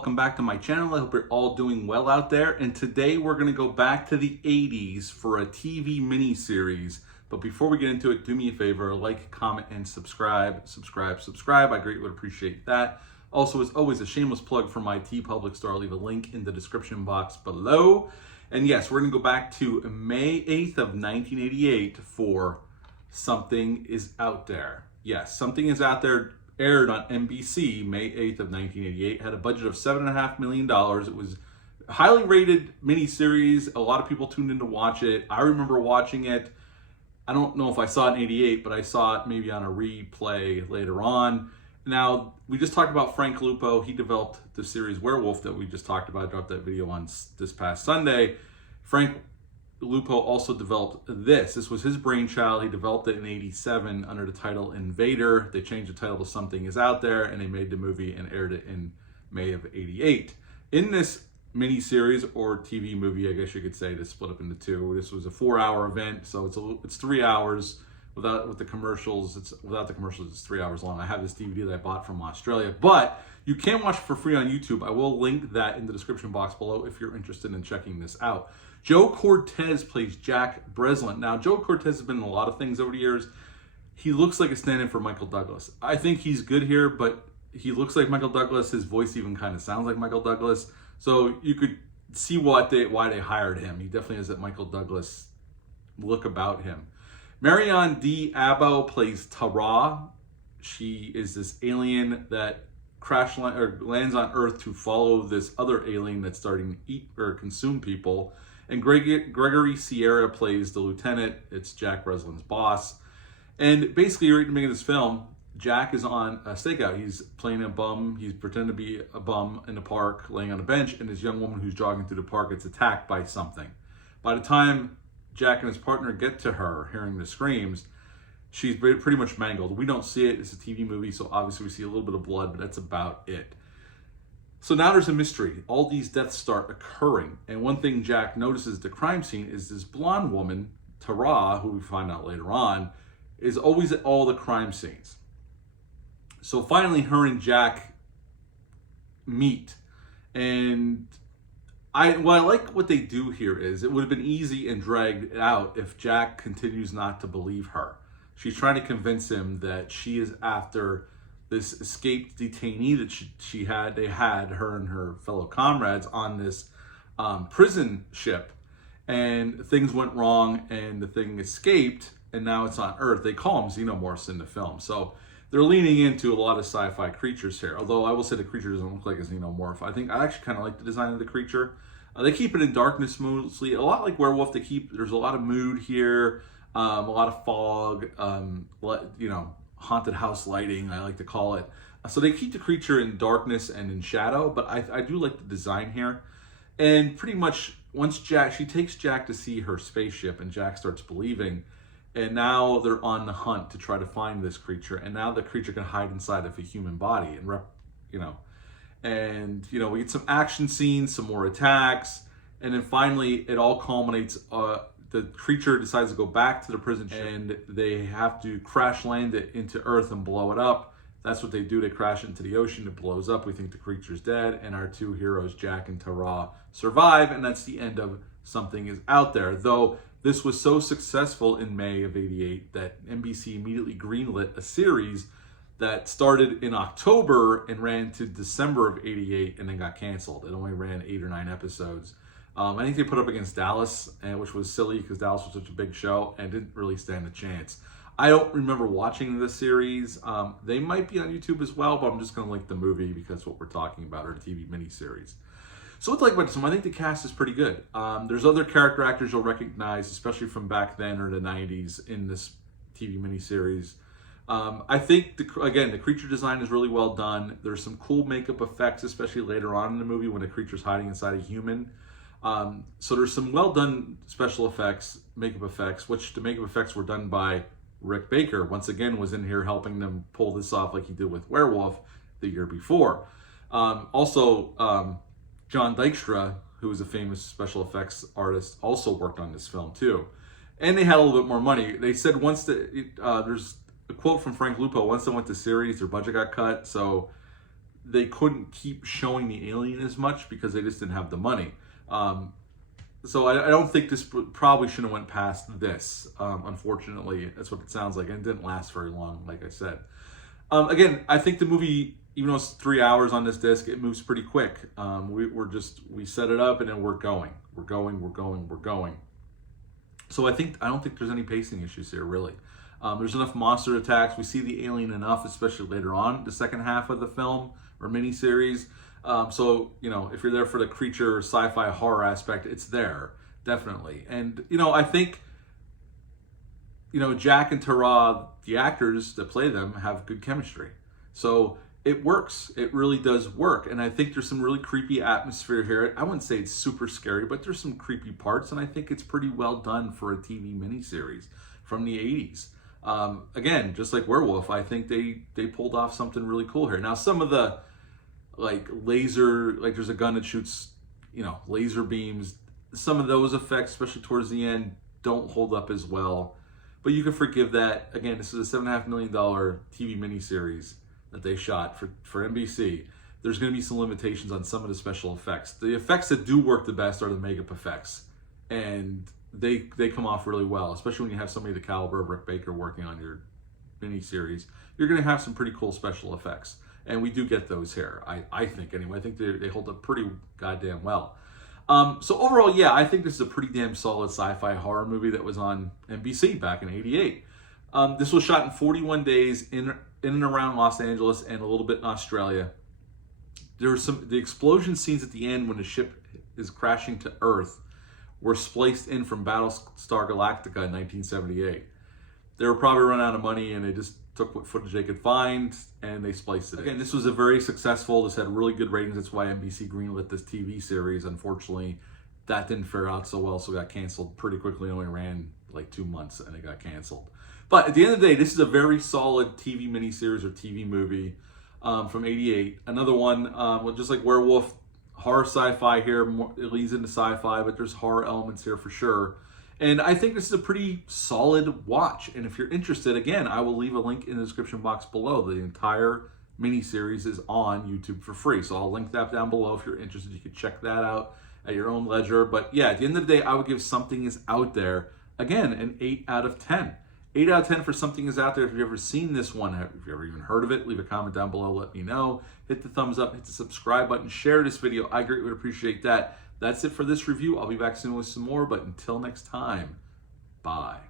welcome back to my channel. I hope you're all doing well out there. And today we're going to go back to the 80s for a TV mini-series. But before we get into it, do me a favor, like, comment, and subscribe. Subscribe. I greatly would appreciate that. Also, as always, a shameless plug for my TeePublic store. I'll leave a link in the description box below. And yes, we're going to go back to May 8th of 1988 for Something Is Out There. Yes, Something Is Out There aired on NBC May 8th of 1988, had a budget of $7.5 million. It was a highly rated miniseries. A lot of people tuned in to watch it. I remember watching it. I don't know if I saw it in 88, but I saw it maybe on a replay later on. Now, we just talked about Frank Lupo. He developed the series Werewolf that we just talked about. I dropped that video on this past Sunday. Frank Lupo also developed this. This was his brainchild. He developed it in 87 under the title Invader. They changed the title to Something Is Out There, and they made the movie and aired it in May of 88. In this miniseries, or TV movie, I guess you could say, to split up into two. This was a 4-hour event, so it's 3 hours without the commercials. Without the commercials, it's 3 hours long. I have this DVD that I bought from Australia, but you can watch it for free on YouTube. I will link that in the description box below if you're interested in checking this out. Joe Cortez plays Jack Breslin. Now, Joe Cortez has been in a lot of things over the years. He looks like a stand-in for Michael Douglas. I think he's good here, but he looks like Michael Douglas. His voice even kind of sounds like Michael Douglas. So you could see why they hired him. He definitely has that Michael Douglas look about him. Marianne D. Abo plays Tara. She is this alien that lands on Earth to follow this other alien that's starting to eat or consume people. And Gregory Sierra plays the lieutenant. It's Jack Breslin's boss. And basically, right in the beginning of this film, Jack is on a stakeout. He's playing a bum. He's pretending to be a bum in the park, laying on a bench, and this young woman who's jogging through the park gets attacked by something. By the time Jack and his partner get to her, hearing the screams, she's pretty much mangled. We don't see it. It's a TV movie, so obviously we see a little bit of blood, but that's about it. So now there's a mystery. All these deaths start occurring. And one thing Jack notices at the crime scene is this blonde woman, Tara, who we find out later on, is always at all the crime scenes. So finally, her and Jack meet. And what I like what they do here is it would have been easy and dragged out if Jack continues not to believe her. She's trying to convince him that she is after this escaped detainee that they had her and her fellow comrades on this prison ship, and things went wrong and the thing escaped, and now it's on Earth. They call him Xenomorphs in the film, so they're leaning into a lot of sci-fi creatures here. Although I will say the creature doesn't look like a xenomorph. I actually kind of like the design of the creature. They keep it in darkness mostly, a lot like Werewolf. There's a lot of mood here, a lot of fog, haunted house lighting, I like to call it. So they keep the creature in darkness and in shadow, but I do like the design here. And pretty much once she takes Jack to see her spaceship, and Jack starts believing, and now they're on the hunt to try to find this creature, and now the creature can hide inside of a human body, and we get some action scenes, some more attacks, and then finally it all culminates. The creature decides to go back to the prison ship, and they have to crash land it into Earth and blow it up. That's what they do. They crash into the ocean. It blows up. We think the creature's dead, and our two heroes, Jack and Tara, survive, and that's the end of Something Is Out There. Though this was so successful in May of 88 that NBC immediately greenlit a series that started in October and ran to December of 88 and then got canceled. It only ran 8 or 9 episodes. I think they put up against Dallas, which was silly because Dallas was such a big show and didn't really stand a chance. I don't remember watching this series. They might be on YouTube as well, but I'm just going to link the movie because that's what we're talking about, or the TV miniseries. So what to like about this one? I think the cast is pretty good. There's other character actors you'll recognize, especially from back then or the 90s in this TV miniseries. I think, the creature design is really well done. There's some cool makeup effects, especially later on in the movie when the creature's hiding inside a human. So there's some well done special effects, makeup effects, which the makeup effects were done by Rick Baker. Once again, was in here helping them pull this off like he did with Werewolf the year before. Also, John Dykstra, who was a famous special effects artist, also worked on this film too. And they had a little bit more money. They said there's a quote from Frank Lupo, once they went to series, their budget got cut. So they couldn't keep showing the alien as much because they just didn't have the money. So I don't think this probably shouldn't have went past this. Unfortunately, that's what it sounds like, and it didn't last very long, like I said. Again, I think the movie, even though it's 3 hours on this disc, it moves pretty quick. We set it up and then we're going. So I don't think there's any pacing issues here, really. There's enough monster attacks. We see the alien enough, especially later on, the second half of the film or miniseries. So, if you're there for the creature sci-fi horror aspect, it's there, definitely. And, I think, Jack and Tara, the actors that play them, have good chemistry. So it works. It really does work. And I think there's some really creepy atmosphere here. I wouldn't say it's super scary, but there's some creepy parts. And I think it's pretty well done for a TV miniseries from the 80s. Again, just like Werewolf, I think they pulled off something really cool here. Now, some of the there's a gun that shoots, laser beams. Some of those effects, especially towards the end, don't hold up as well. But you can forgive that. Again, this is a $7.5 million TV miniseries that they shot for NBC. There's going to be some limitations on some of the special effects. The effects that do work the best are the makeup effects. And they come off really well, especially when you have somebody the caliber of Rick Baker working on your miniseries. You're going to have some pretty cool special effects. And we do get those here, I think, anyway. I think they hold up pretty goddamn well. So overall, yeah, I think this is a pretty damn solid sci-fi horror movie that was on NBC back in '88. This was shot in 41 days in and around Los Angeles and a little bit in Australia. There were the explosion scenes at the end when the ship is crashing to Earth were spliced in from Battlestar Galactica in 1978. They were probably run out of money and they just took what footage they could find and they spliced it in. Again, this was a very successful, this had really good ratings. That's why NBC greenlit this TV series. Unfortunately, that didn't fare out so well, so it got canceled pretty quickly. It only ran like 2 months and it got canceled. But at the end of the day, this is a very solid TV miniseries or TV movie from '88. Another one, just like Werewolf, horror sci-fi here. It leads into sci-fi, but there's horror elements here for sure. And I think this is a pretty solid watch. And if you're interested, again, I will leave a link in the description box below. The entire miniseries is on YouTube for free. So I'll link that down below if you're interested. You can check that out at your own leisure. But yeah, at the end of the day, I would give Something Is Out There, again, an 8 out of 10. 8 out of 10 for Something Is Out There. If you've ever seen this one, if you've ever even heard of it, leave a comment down below. Let me know. Hit the thumbs up, hit the subscribe button, share this video. I greatly would appreciate that. That's it for this review. I'll be back soon with some more, but until next time, bye.